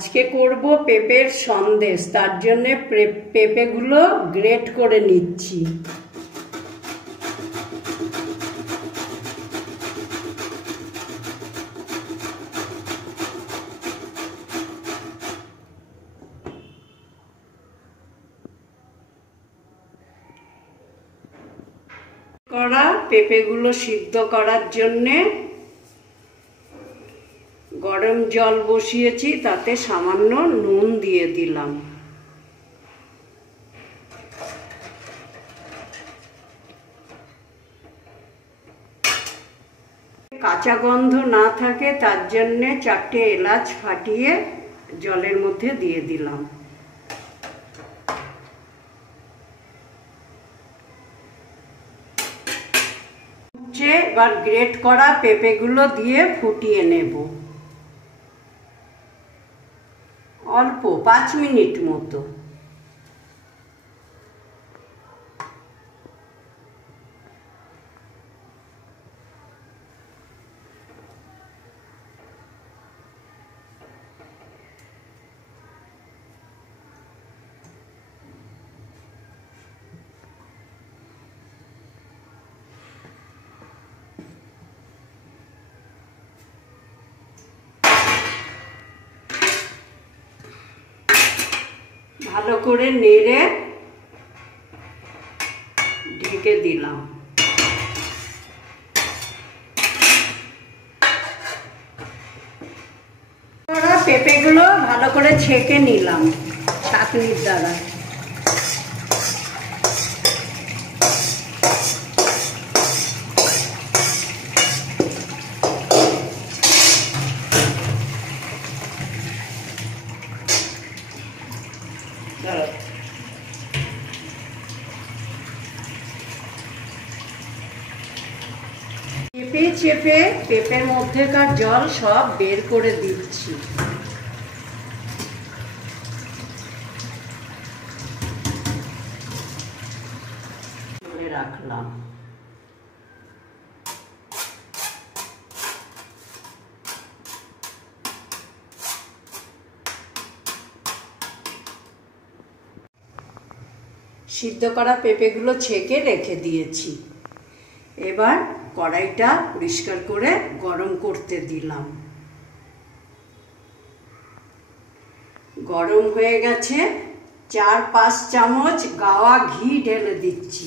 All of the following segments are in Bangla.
আজকে করব পেঁপের সন্দেশ। তার জন্য পেঁপেগুলো গ্রেট করে নিচ্ছি। পেঁপেগুলো সিদ্ধ করার জন্যে গরম জল বসিয়েছি, তাতে সামান্য নুন দিয়ে দিলাম। কাঁচা গন্ধ না থাকে তার জন্যে 4টে এলাচ ফাটিয়ে জলের মধ্যে দিয়ে দিলাম। এবার গ্রেট করা পেঁপেগুলো দিয়ে ফুটিয়ে নেব অল্প 5 মিনিট মতো। ভালো করে নেড়ে ঢেকে দিলাম। পেঁপেগুলো ভালো করে ছেঁকে নিলাম ছাঁকনির দ্বারা। চেপে চেপে পেঁপের মধ্যেকার জল সব বের করে দিচ্ছি। তুলে রাখলাম। সিদ্ধ করা পেঁপেগুলো ছেঁকে রেখে দিয়েছি। এবার কড়াইটা পরিষ্কার করে গরম করতে দিলাম। গরম হয়ে গেছে, 4-5 চামচ গাওয়া ঘি ঢেলে দিচ্ছি।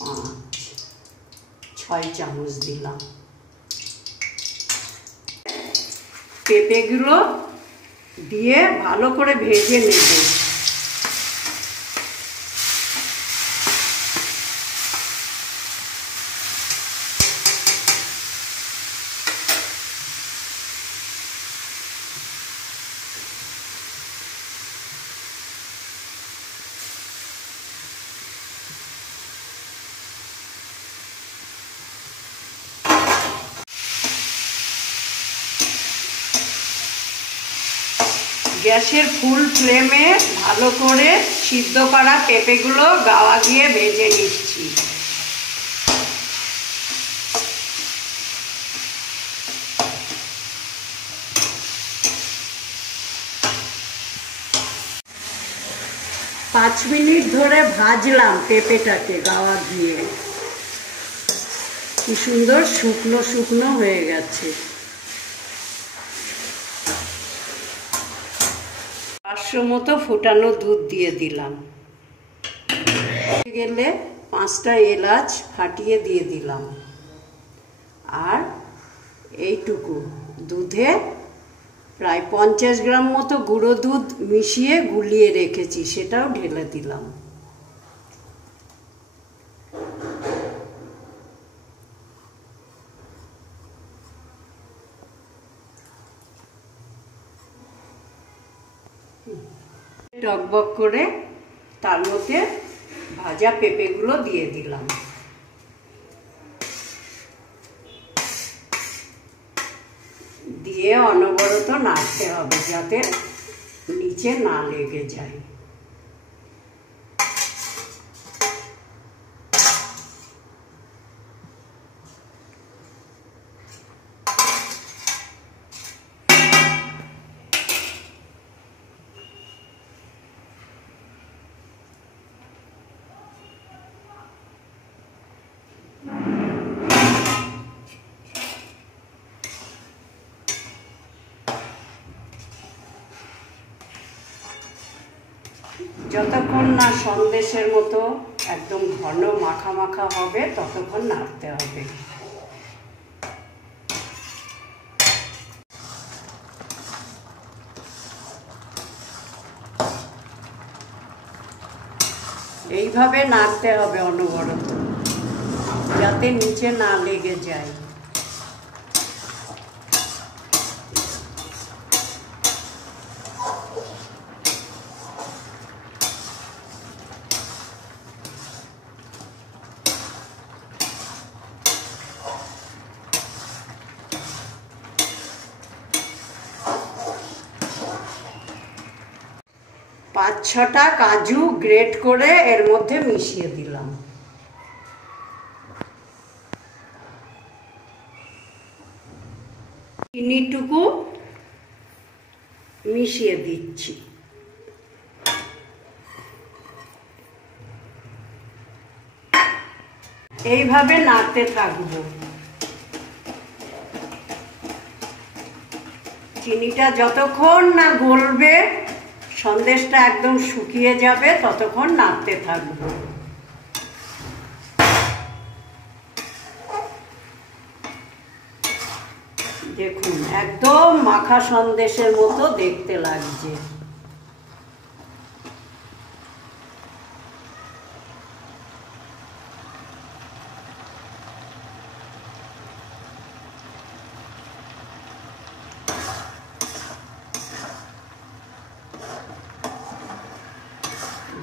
পাঁচ 6 চামচ দিলাম। পেঁপেগুলো দিয়ে ভালো করে ভেজে নেব। গ্যাসের ফুল ফ্লেমে ভালো করে সিদ্ধ করা পেঁপেগুলো গাওয়া দিয়ে ভেজে নিচ্ছি। পাঁচ মিনিট ধরে ভাজলাম পেঁপেটাকে গাওয়া দিয়ে। কি সুন্দর শুকনো শুকনো হয়ে গেছে। 500 মতো ফুটানো দুধ দিয়ে দিলাম। গেলে 5টা এলাচ ফাটিয়ে দিয়ে দিলাম। আর এইটুকু দুধে প্রায় 50 গ্রাম মতো গুঁড়ো দুধ মিশিয়ে গুলিয়ে রেখেছি, সেটাও ঢেলে দিলাম। টকবক করে তার মধ্যে ভাজা পেঁপেগুলো দিয়ে দিলাম। দিয়ে অনবরত নাড়তে হবে যাতে নিচে না লেগে যায়। যতক্ষণ না সন্দেশের মতো একদম ঘন মাখা মাখা হবে ততক্ষণ নাড়তে হবে। এইভাবে নাড়তে হবে অনবরত, যাতে নিচে না লেগে যায়। পাঁচ ছটা কাজু গ্রেট করে এর মধ্যে মিশিয়ে দিলাম। চিনিটুকু মিশিয়ে দিচ্ছি। এইভাবে নাড়তে থাকবো। চিনিটা যতক্ষণ না গলবে, সন্দেশটা একদম শুকিয়ে যাবে, ততক্ষণ নাড়তে থাকবো। দেখুন একদম মাখা সন্দেশের মতো দেখতে লাগছে।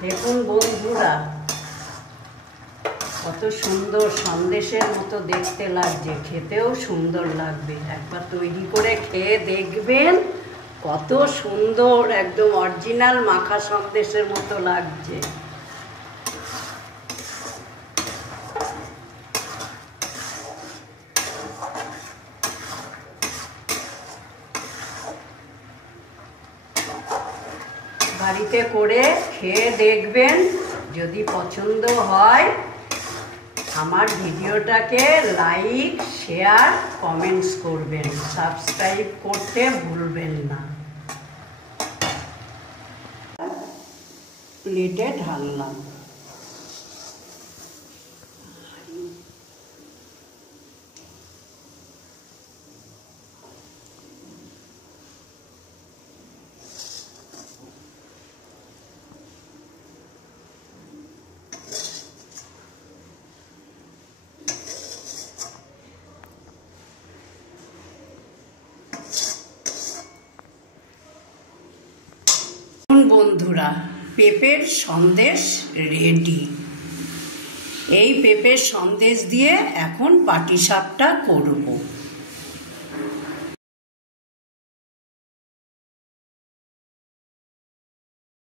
দেখুন বন্ধুরা, কত সুন্দর সন্দেশের মতো দেখতে লাগছে, খেতেও সুন্দর লাগবে। একবার তৈরি করে খেয়ে দেখবেন, কত সুন্দর একদম অরিজিনাল মাখা সন্দেশের মতো লাগছে। বাড়িতে করে খেয়ে দেখবেন, যদি পছন্দ হয় আমার ভিডিওটাকে লাইক, শেয়ার, কমেন্টস করবেন, সাবস্ক্রাইব করতে ভুলবেন না। প্লেটে ঢাললাম। বন্ধুরা, পেঁপের সন্দেশ রেডি। এই পেঁপের সন্দেশ দিয়ে এখন পাটিসাপটা করব।